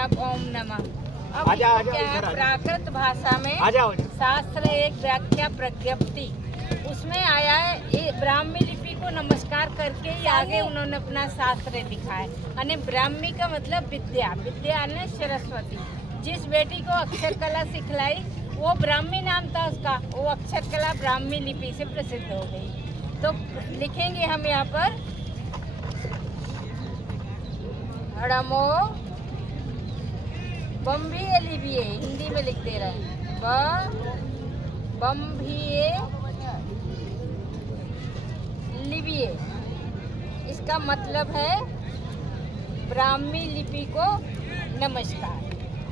आप ओम नमः। अब क्या है, प्राकृत भाषा में शास्त्र एक व्याख्या प्रज्ञप्ति, उसमें आया है ये ब्राह्मी लिपि को नमस्कार करके ही आगे उन्होंने अपना शास्त्र लिखा है। यानी ब्राह्मी का मतलब विद्या, विद्या ने सरस्वती। जिस बेटी को अक्षर कला सिखलाई वो ब्राह्मी नाम था उसका, वो अक्षर कला ब्राह्मी लिपि से प्रसिद्ध हो गई। तो लिखेंगे हम यहाँ पर हड़मो बम्भिए लिपिए, हिंदी में लिख दे रहे हैं बम्भिए लिपिए। इसका मतलब है ब्राह्मी लिपि को नमस्कार।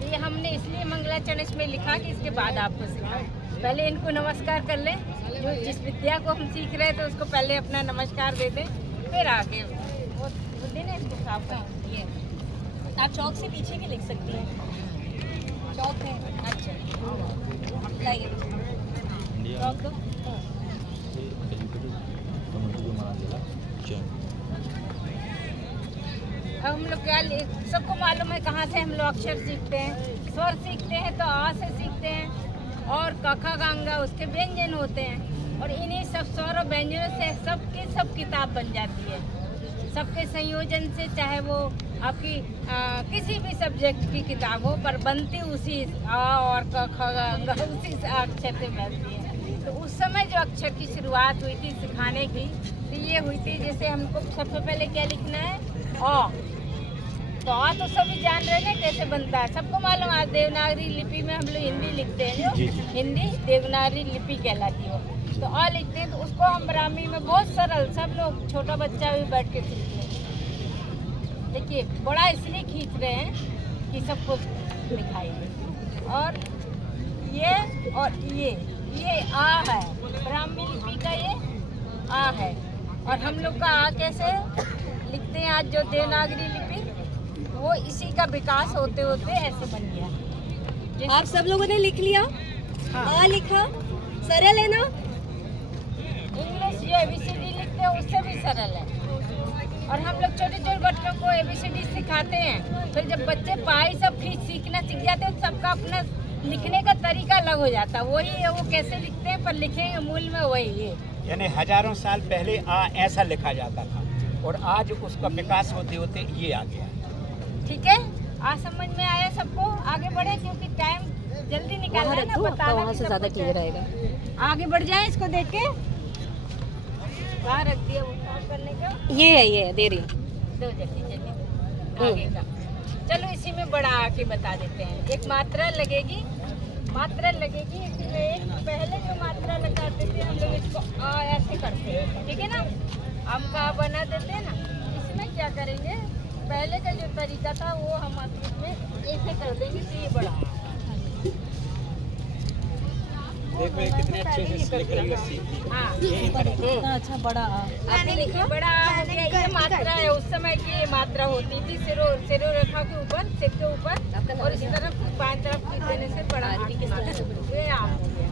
ये हमने इसलिए मंगलाचरण में लिखा कि इसके बाद आपको सिखाएं। पहले इनको नमस्कार कर लें, जो जिस विद्या को हम सीख रहे थे उसको पहले अपना नमस्कार दे दें, फिर आगे वो दिन इसको साफ करें। ये आप चौक से पीछे भी लिख सकती हैं, चौक है। अच्छा लाइए चौक दो। अब हम लोग क्या, सबको मालूम है कहाँ से हम लोग अक्षर सीखते हैं। स्वर सीखते हैं तो आ से सीखते हैं, और कखा गांगा उसके व्यंजन होते हैं, और इन्हीं सब स्वर और व्यंजनों से सबकी सब किताब बन जाती है। सबके संयोजन से, चाहे वो आपकी किसी भी सब्जेक्ट की किताब हो, पर बनती उसी आ और कखा गांगा उसी अक्षर से बनती है। तो उस समय जो अक्षर की शुरुआत हुई थी सिखाने की, तो ये हुई थी जैसे हमको सबसे पहले क्या लिखना है, अ। तो आ तो सभी जान रहे हैं कैसे बनता है, सबको मालूम है। देवनागरी लिपि में हम लोग हिंदी लिखते हैं, जो हिंदी देवनागरी लिपि कहलाती हो। तो अ लिखते हैं, तो उसको हम ब्राह्मी में बहुत सरल, सब लोग छोटा बच्चा भी बैठ के सीख लें। देखिए बड़ा इसलिए खींच रहे हैं कि सबको दिखाई दे। और ये आ है, ब्राह्मी लिपि का ये आ है। और हम लोग का आ कैसे लिखते हैं, आज जो देवनागरी लिपि, वो इसी का विकास होते होते ऐसे बन गया। आप सब लोगों ने लिख लिया? हाँ। आ लिखा, सरल है ना? इंग्लिश जो ABCD लिखते हैं उससे भी सरल है। और हम लोग छोटे छोटे बच्चों को ABCD सिखाते हैं, फिर जब बच्चे पाई सब सीखना सीख जाते हैं, सबका अपना लिखने का तरीका अलग हो जाता है। वही है, वो कैसे लिखते हैं पर लिखेंगे मूल में वही है। यानी हजारों साल पहले आ ऐसा लिखा जाता था, और आज उसका विकास होते होते ये आ गया। ठीक है, आज समझ में आया सबको? आगे बढ़े क्योंकि टाइम जल्दी निकालना है ना, बताना वहाँ से ज़्यादा क्लियर रहेगा। आगे बढ़ जाए, इसको देख के कहाँ रख दिया वो साफ करने का। ये है, दे रही हूँ। दो जल्दी आगे का। चलो इसी में बड़ा आके बता देते हैं। एक मात्रा लगेगी, इसी में एक पहले जो मात्रा लगाते थे हम लोग इसको आ ऐसे करते हैं, ठीक है ना। हम का बना देते हैं ना, इसमें क्या करेंगे, पहले का जो तरीका था वो हम इसमें ऐसे कर देंगे, तो ये बड़ा देखो ये कितने अच्छे से लिख रही है। हाँ अच्छा बड़ा आपने लिखा, बड़ा हो गया। ये मात्रा है, उस समय की ये मात्रा होती थी सिरो रेखा के ऊपर, सिर के ऊपर, और इस तरफ बाएं तरफ खींच देने से बड़ा की मात्रा। ये आम हो गया।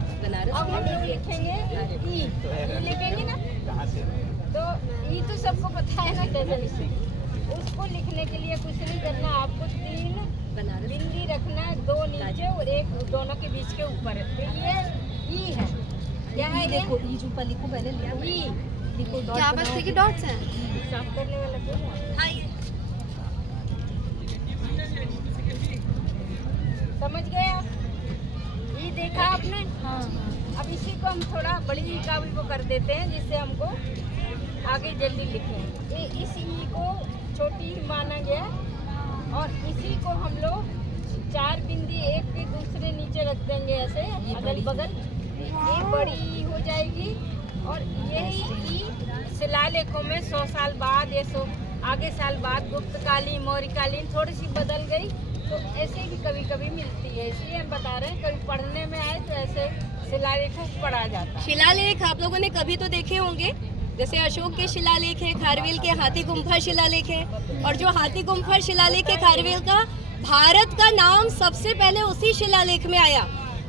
अब हम लोग लिखेंगे ई, लिखेंगे ना, तो ई तो सबको पता है ना कैसे लिखेंगे। उसको लिखने के लिए कुछ नहीं करना, आपको 3 बिंदी रखना है, 2 नीचे और 1 दोनों के बीच के ऊपर। तो ये ई है, क्या है? देखो ई जो ऊपर लिखो, पहले लिया ई लिखो, क्या बस्ती के डॉट्स हैं? साफ करने वाला क्यों है? हाँ ये समझ गए आप? ई देखा आपने? हाँ। अब इसी को हम थोड़ा बड़ी ई का भी वो कर देते हैं, जिससे हमको आगे जल्दी लिखें। ये इस ई को छोटी माना गया, और इसी को हम लोग 4 बिंदी एक के दूसरे नीचे रख देंगे ऐसे अगल बगल, ये बड़ी हो जाएगी। और यही ई शिलालेखों में 100 साल बाद या 100 आगे साल बाद गुप्तकालीन मौर्यकालीन थोड़ी सी बदल गई, तो ऐसे भी कभी कभी मिलती है। इसलिए हम बता रहे हैं, कभी पढ़ने में आए तो ऐसे शिलालेखों को पढ़ा जाता है। शिलालेख आप लोगों ने कभी तो देखे होंगे, जैसे अशोक के शिलालेख है, खारवेल के हाथी गुम्फा शिलालेख है। और जो हाथी गुम्फा शिलालेख है खारवेल का, भारत का नाम सबसे पहले उसी शिलालेख में आया,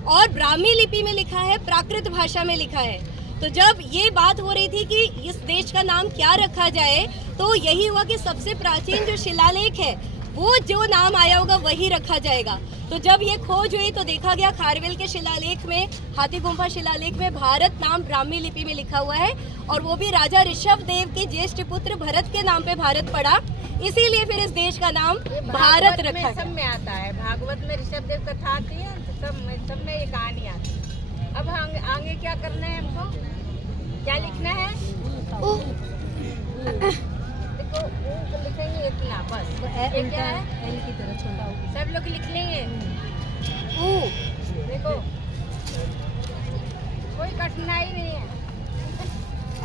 और ब्राह्मी लिपि में लिखा है, प्राकृत भाषा में लिखा है। तो जब ये बात हो रही थी कि इस देश का नाम क्या रखा जाए, तो यही हुआ कि सबसे प्राचीन जो शिलालेख है वो जो नाम आया होगा वही रखा जाएगा। तो जब ये खोज हुई तो देखा गया खारवेल के शिलालेख में, हाथी गुम्फा शिलालेख में भारत नाम ब्राह्मी लिपि में लिखा हुआ है, और वो भी राजा ऋषभ देव के ज्येष्ठ पुत्र भरत के नाम पे भारत पड़ा, इसीलिए फिर इस देश का नाम भारत रखा गया। सब में आता है, भागवत में ऋषभ देव कथा आती है, तो सब में ये कहानी आती है। अब आगे क्या करना है हमको, क्या लिखना है? देखो ऊ लिखेंगे इतना बस, ये क्या है? एल की तरह छोटा होगा। सब लोग लिख लेंगे। देखो कोई कठिनाई नहीं है,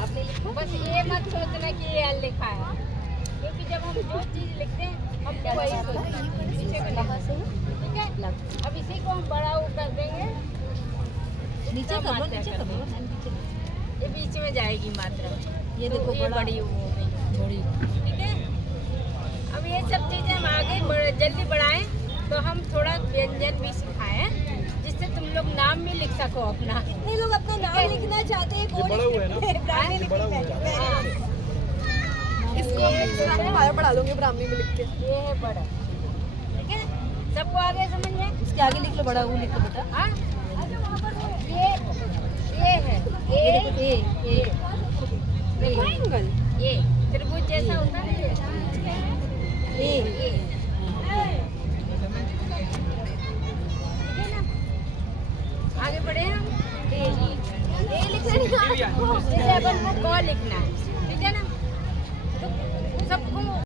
आपने लिखो। बस ये मत सोचना कि ये लिखा है, क्योंकि जब हम जो चीज लिखते हैं हमको वही सोचना है, पीछे में नहीं। ठीक है, अब इसी को हम बड़ा वो कर देंगे, नीचे मात्रा करो, नीचे कर करो, देंगे। ये बीच में जाएगी मात्रा, ये तो देखो ये बड़ा बड़ी वो हो गई। बड़ी। ठीक है, अब ये सब चीजें हम आगे जल्दी बढ़ाएं तो हम थोड़ा व्यंजन भी सिखाएं, जिससे तुम लोग नाम भी लिख सको अपना। कितने लोग अपना नाम लिखना चाहते हैं? ये बड़ा हुआ है ना? हाँ, इसको पढ़ा दूंगी ब्राह्मणी में लिख के। ये है बड़ा। ठीक है, सबको आगे समझ में? इसके आगे लिख लो, बड़ा वो लिख लो बेटा। हाँ, ये है ये त्रिभुज जैसा होता है ये। आगे बढ़े हम। ए लिखना नहीं, जैसे अपन को क लिखना है,